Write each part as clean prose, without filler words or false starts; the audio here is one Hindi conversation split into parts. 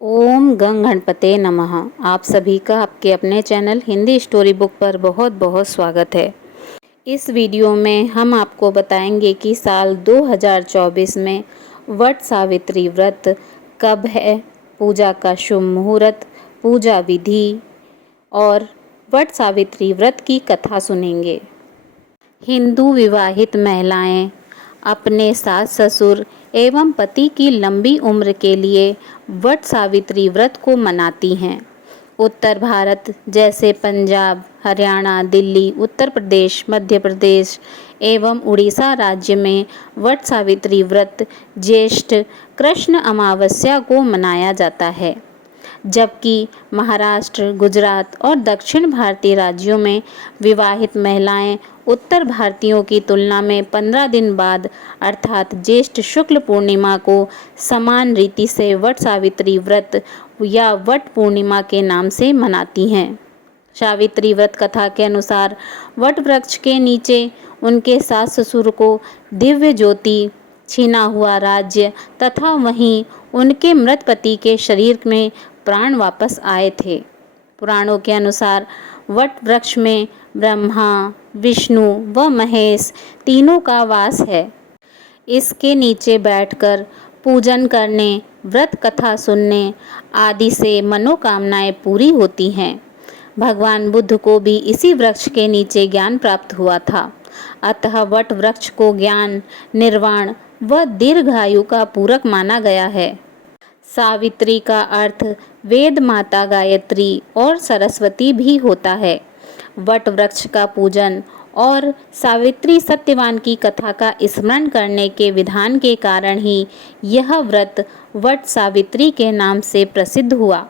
ओम गंग गणपते नमः। आप सभी का आपके अपने चैनल हिंदी स्टोरी बुक पर बहुत बहुत स्वागत है। इस वीडियो में हम आपको बताएंगे कि साल 2024 में वट सावित्री व्रत कब है, पूजा का शुभ मुहूर्त, पूजा विधि और वट सावित्री व्रत की कथा सुनेंगे। हिंदू विवाहित महिलाएं अपने सास ससुर एवं पति की लंबी उम्र के लिए वट सावित्री व्रत को मनाती हैं। उत्तर भारत जैसे पंजाब, हरियाणा, दिल्ली, उत्तर प्रदेश, मध्य प्रदेश एवं उड़ीसा राज्य में वट सावित्री व्रत ज्येष्ठ कृष्ण अमावस्या को मनाया जाता है, जबकि महाराष्ट्र, गुजरात और दक्षिण भारतीय राज्यों में विवाहित महिलाएं उत्तर भारतीयों की तुलना में 15 दिन बाद अर्थात ज्येष्ठ शुक्ल पूर्णिमा को समान रीति से वट सावित्री व्रत या वट पूर्णिमा के नाम से मनाती हैं। सावित्री व्रत कथा के अनुसार वट वृक्ष के नीचे उनके सास ससुर को दिव्य ज्योति, छीना हुआ राज्य तथा वहीं उनके मृत पति के शरीर में प्राण वापस आए थे। पुराणों के अनुसार वट वृक्ष में ब्रह्मा, विष्णु व महेश तीनों का वास है। इसके नीचे बैठकर पूजन करने, व्रत कथा सुनने आदि से मनोकामनाएं पूरी होती हैं। भगवान बुद्ध को भी इसी वृक्ष के नीचे ज्ञान प्राप्त हुआ था, अतः वट वृक्ष को ज्ञान, निर्वाण व दीर्घायु का पूरक माना गया है। सावित्री का अर्थ वेद माता गायत्री और सरस्वती भी होता है। वट वृक्ष का पूजन और सावित्री सत्यवान की कथा का स्मरण करने के विधान के कारण ही यह व्रत वट सावित्री के नाम से प्रसिद्ध हुआ।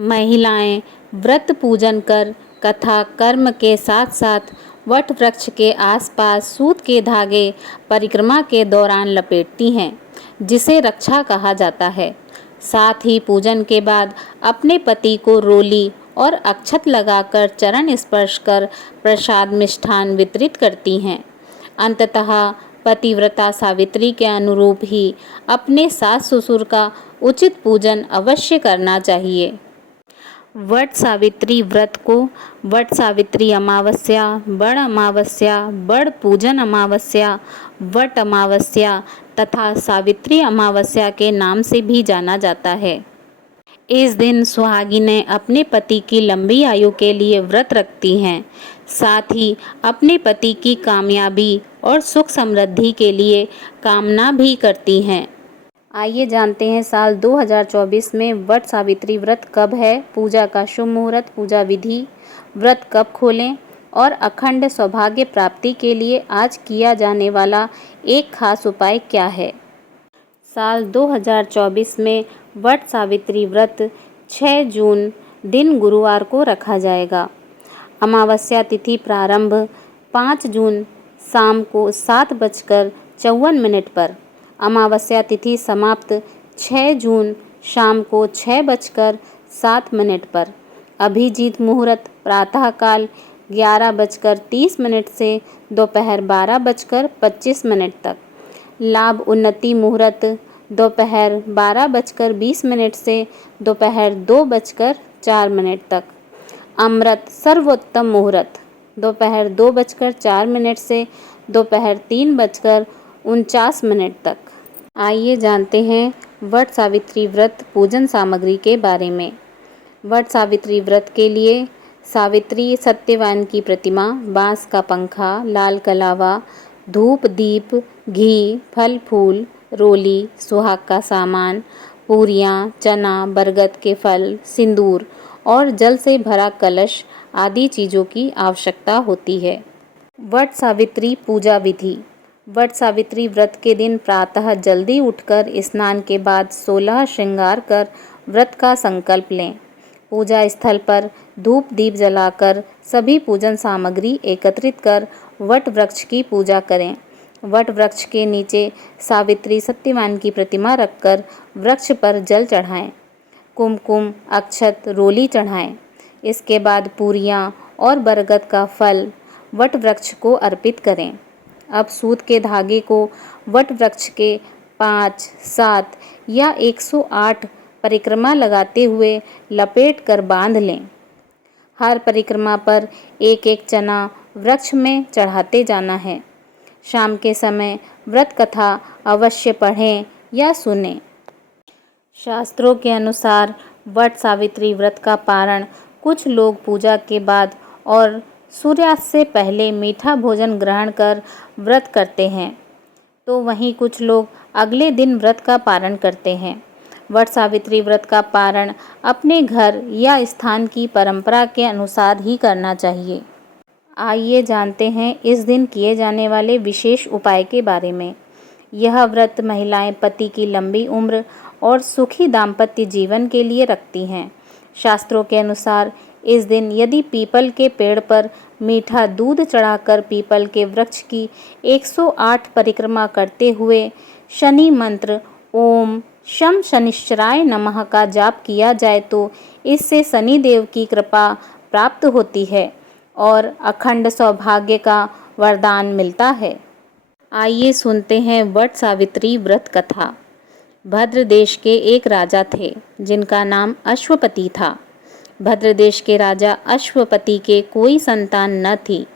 महिलाएं व्रत पूजन कर कथा कर्म के साथ साथ वट वृक्ष के आसपास सूत के धागे परिक्रमा के दौरान लपेटती हैं, जिसे रक्षा कहा जाता है। साथ ही पूजन के बाद अपने पति को रोली और अक्षत लगाकर चरण स्पर्श कर प्रसाद मिष्ठान वितरित करती हैं। अंततः पतिव्रता सावित्री के अनुरूप ही अपने सास ससुर का उचित पूजन अवश्य करना चाहिए। वट सावित्री व्रत को वट सावित्री अमावस्या, बड़ अमावस्या, बड़ पूजन अमावस्या, वट अमावस्या तथा सावित्री अमावस्या के नाम से भी जाना जाता है। इस दिन सुहागिनें अपने पति की लंबी आयु के लिए व्रत रखती हैं, साथ ही अपने पति की कामयाबी और सुख समृद्धि के लिए कामना भी करती हैं। आइए जानते हैं साल 2024 में वट सावित्री व्रत कब है, पूजा का शुभ मुहूर्त, पूजा विधि, व्रत कब खोलें और अखंड सौभाग्य प्राप्ति के लिए आज किया जाने वाला एक खास उपाय क्या है। साल 2024 में वट सावित्री व्रत 6 जून दिन गुरुवार को रखा जाएगा। अमावस्या तिथि प्रारंभ 5 जून शाम को 7:54 पर, अमावस्या तिथि समाप्त 6 जून शाम को 6:07 पर। अभिजीत मुहूर्त प्रातःकाल 11:30 से दोपहर 12:25 तक। लाभ उन्नति मुहूर्त दोपहर 12:20 से दोपहर 2:04 तक। अमृत सर्वोत्तम मुहूर्त दोपहर 2:04 से दोपहर 3:49 तक। आइए जानते हैं वट सावित्री व्रत पूजन सामग्री के बारे में। वट सावित्री व्रत के लिए सावित्री सत्यवान की प्रतिमा, बांस का पंखा, लाल कलावा, धूप दीप, घी, फल फूल, रोली, सुहाग का सामान, पूरियाँ, चना, बरगद के फल, सिंदूर और जल से भरा कलश आदि चीज़ों की आवश्यकता होती है। वट सावित्री पूजा विधि। वट सावित्री व्रत के दिन प्रातः जल्दी उठकर स्नान के बाद 16 श्रृंगार कर व्रत का संकल्प लें। पूजा स्थल पर धूप दीप जलाकर सभी पूजन सामग्री एकत्रित कर वट वृक्ष की पूजा करें। वट वृक्ष के नीचे सावित्री सत्यवान की प्रतिमा रखकर वृक्ष पर जल चढ़ाएं, कुमकुम, अक्षत, रोली चढ़ाएं। इसके बाद पूरियाँ और बरगद का फल वट वृक्ष को अर्पित करें। अब सूत के धागे को वट वृक्ष के 5, 7 या 108 परिक्रमा लगाते हुए लपेट कर बांध लें। हर परिक्रमा पर एक एक चना वृक्ष में चढ़ाते जाना है। शाम के समय व्रत कथा अवश्य पढ़ें या सुनें। शास्त्रों के अनुसार वट सावित्री व्रत का पारण कुछ लोग पूजा के बाद और सूर्यास्त से पहले मीठा भोजन ग्रहण कर व्रत करते हैं, तो वहीं कुछ लोग अगले दिन व्रत का पारण करते हैं। वट सावित्री व्रत का पारण अपने घर या स्थान की परंपरा के अनुसार ही करना चाहिए। आइए जानते हैं इस दिन किए जाने वाले विशेष उपाय के बारे में। यह व्रत महिलाएं पति की लंबी उम्र और सुखी दाम्पत्य जीवन के लिए रखती हैं। शास्त्रों के अनुसार इस दिन यदि पीपल के पेड़ पर मीठा दूध चढ़ाकर पीपल के वृक्ष की 108 परिक्रमा करते हुए शनि मंत्र ओम शम शनिश्चराय नमः का जाप किया जाए तो इससे शनि देव की कृपा प्राप्त होती है और अखंड सौभाग्य का वरदान मिलता है। आइए सुनते हैं वट सावित्री व्रत कथा। भद्र देश के एक राजा थे जिनका नाम अश्वपति था। भद्र देश के राजा अश्वपति के कोई संतान न थी।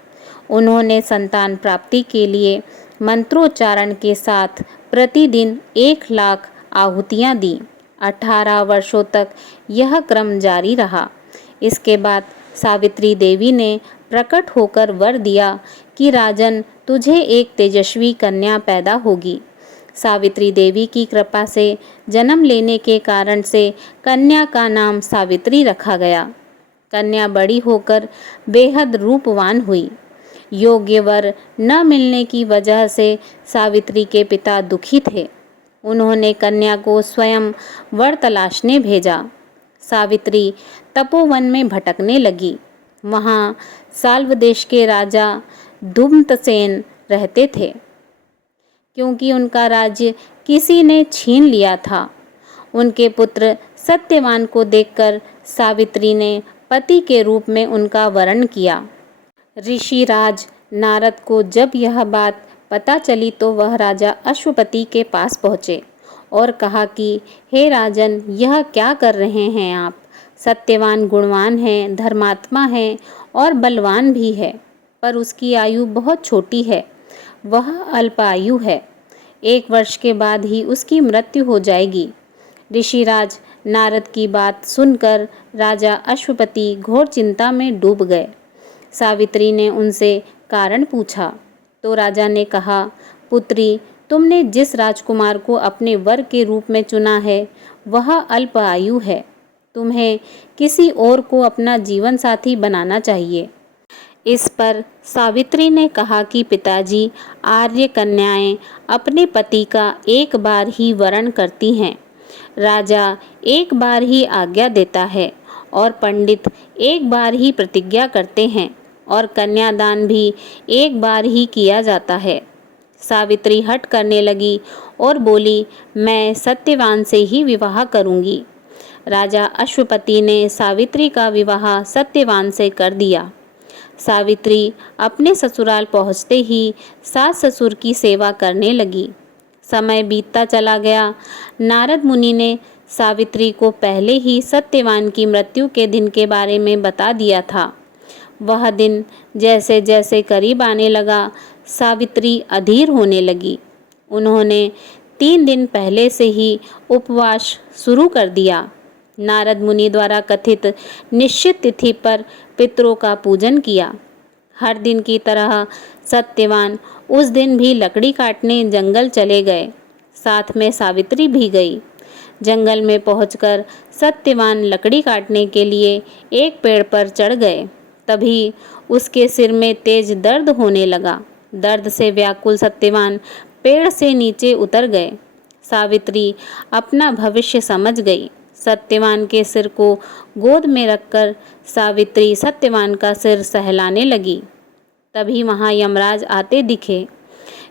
उन्होंने संतान प्राप्ति के लिए मंत्रोच्चारण के साथ प्रतिदिन 1,00,000 आहुतियाँ दी। 18 वर्षों तक यह क्रम जारी रहा। इसके बाद सावित्री देवी ने प्रकट होकर वर दिया कि राजन, तुझे एक तेजस्वी कन्या पैदा होगी। सावित्री देवी की कृपा से जन्म लेने के कारण से कन्या का नाम सावित्री रखा गया। कन्या बड़ी होकर बेहद रूपवान हुई। योग्य वर न मिलने की वजह से सावित्री के पिता दुखी थे। उन्होंने कन्या को स्वयं वर तलाशने भेजा। सावित्री तपोवन में भटकने लगी। वहाँ साल्व देश के राजा धूम्रसेन रहते थे। क्योंकि उनका राज्य किसी ने छीन लिया था, उनके पुत्र सत्यवान को देखकर सावित्री ने पति के रूप में उनका वरण किया। ऋषिराज नारद को जब यह बात पता चली तो वह राजा अश्वपति के पास पहुँचे और कहा कि हे राजन, यह क्या कर रहे हैं आप? सत्यवान गुणवान है, धर्मात्मा है और बलवान भी है, पर उसकी आयु बहुत छोटी है। वह अल्पायु है। 1 वर्ष के बाद ही उसकी मृत्यु हो जाएगी। ऋषिराज नारद की बात सुनकर राजा अश्वपति घोर चिंता में डूब गए। सावित्री ने उनसे कारण पूछा तो राजा ने कहा, पुत्री, तुमने जिस राजकुमार को अपने वर के रूप में चुना है वह अल्प आयु है। तुम्हें किसी और को अपना जीवन साथी बनाना चाहिए। इस पर सावित्री ने कहा कि पिताजी, आर्य कन्याएं अपने पति का एक बार ही वरण करती हैं। राजा एक बार ही आज्ञा देता है और पंडित एक बार ही प्रतिज्ञा करते हैं और कन्यादान भी एक बार ही किया जाता है। सावित्री हठ करने लगी और बोली, मैं सत्यवान से ही विवाह करूंगी। राजा अश्वपति ने सावित्री का विवाह सत्यवान से कर दिया। सावित्री अपने ससुराल पहुँचते ही सास ससुर की सेवा करने लगी। समय बीतता चला गया। नारद मुनि ने सावित्री को पहले ही सत्यवान की मृत्यु के दिन के बारे में बता दिया था। वह दिन जैसे जैसे करीब आने लगा, सावित्री अधीर होने लगी। उन्होंने 3 दिन पहले से ही उपवास शुरू कर दिया। नारद मुनि द्वारा कथित निश्चित तिथि पर पितरों का पूजन किया। हर दिन की तरह सत्यवान उस दिन भी लकड़ी काटने जंगल चले गए। साथ में सावित्री भी गई। जंगल में पहुंचकर सत्यवान लकड़ी काटने के लिए एक पेड़ पर चढ़ गए। तभी उसके सिर में तेज दर्द होने लगा। दर्द से व्याकुल सत्यवान पेड़ से नीचे उतर गए। सावित्री अपना भविष्य समझ गई। सत्यवान के सिर को गोद में रखकर सावित्री सत्यवान का सिर सहलाने लगी। तभी वहाँ यमराज आते दिखे।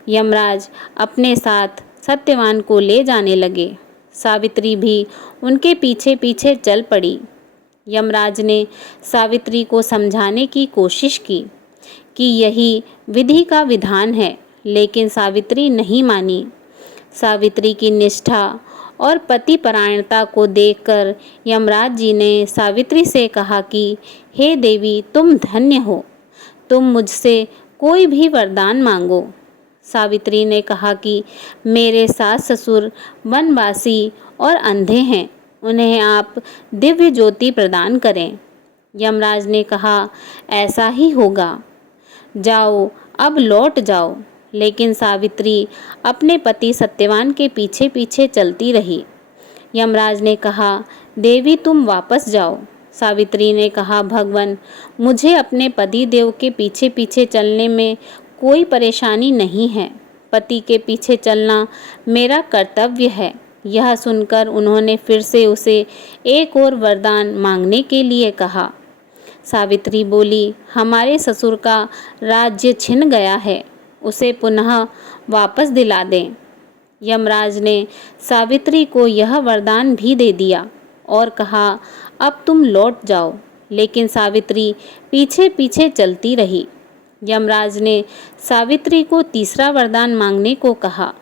यमराज अपने साथ सत्यवान को ले जाने लगे। सावित्री भी उनके पीछे पीछे चल पड़ी। यमराज ने सावित्री को समझाने की कोशिश की कि यही विधि का विधान है, लेकिन सावित्री नहीं मानी। सावित्री की निष्ठा और पतिपरायणता को देखकर यमराज जी ने सावित्री से कहा कि हे देवी, तुम धन्य हो, तुम मुझसे कोई भी वरदान मांगो। सावित्री ने कहा कि मेरे सास ससुर वनवासी और अंधे हैं, उन्हें आप दिव्य ज्योति प्रदान करें। यमराज ने कहा, ऐसा ही होगा, जाओ, अब लौट जाओ। लेकिन सावित्री अपने पति सत्यवान के पीछे पीछे चलती रही। यमराज ने कहा, देवी, तुम वापस जाओ। सावित्री ने कहा, भगवान, मुझे अपने पति देव के पीछे पीछे चलने में कोई परेशानी नहीं है। पति के पीछे चलना मेरा कर्तव्य है। यह सुनकर उन्होंने फिर से उसे एक और वरदान मांगने के लिए कहा। सावित्री बोली, हमारे ससुर का राज्य छिन गया है, उसे पुनः वापस दिला दें। यमराज ने सावित्री को यह वरदान भी दे दिया और कहा, अब तुम लौट जाओ। लेकिन सावित्री पीछे पीछे चलती रही। यमराज ने सावित्री को तीसरा वरदान मांगने को कहा।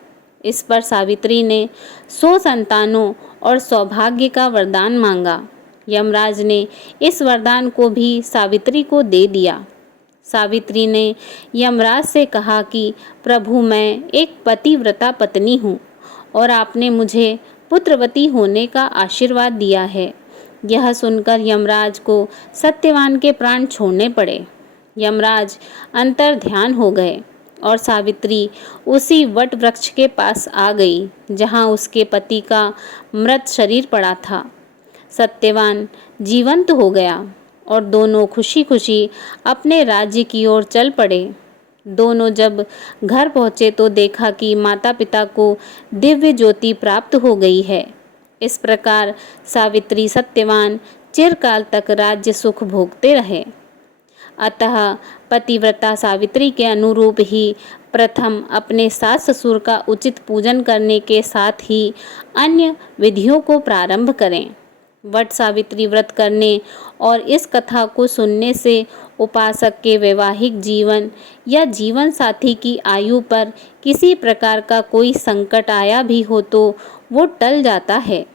इस पर सावित्री ने 100 संतानों और सौभाग्य का वरदान मांगा। यमराज ने इस वरदान को भी सावित्री को दे दिया। सावित्री ने यमराज से कहा कि प्रभु, मैं एक पतिव्रता पत्नी हूँ और आपने मुझे पुत्रवती होने का आशीर्वाद दिया है। यह सुनकर यमराज को सत्यवान के प्राण छोड़ने पड़े। यमराज अंतर ध्यान हो गए और सावित्री उसी वट वृक्ष के पास आ गई जहाँ उसके पति का मृत शरीर पड़ा था। सत्यवान जीवंत हो गया और दोनों खुशी खुशी अपने राज्य की ओर चल पड़े। दोनों जब घर पहुँचे तो देखा कि माता पिता को दिव्य ज्योति प्राप्त हो गई है। इस प्रकार सावित्री सत्यवान चिरकाल तक राज्य सुख भोगते रहे। अतः पतिव्रता सावित्री के अनुरूप ही प्रथम अपने सास ससुर का उचित पूजन करने के साथ ही अन्य विधियों को प्रारंभ करें। वट सावित्री व्रत करने और इस कथा को सुनने से उपासक के वैवाहिक जीवन या जीवन साथी की आयु पर किसी प्रकार का कोई संकट आया भी हो तो वो टल जाता है।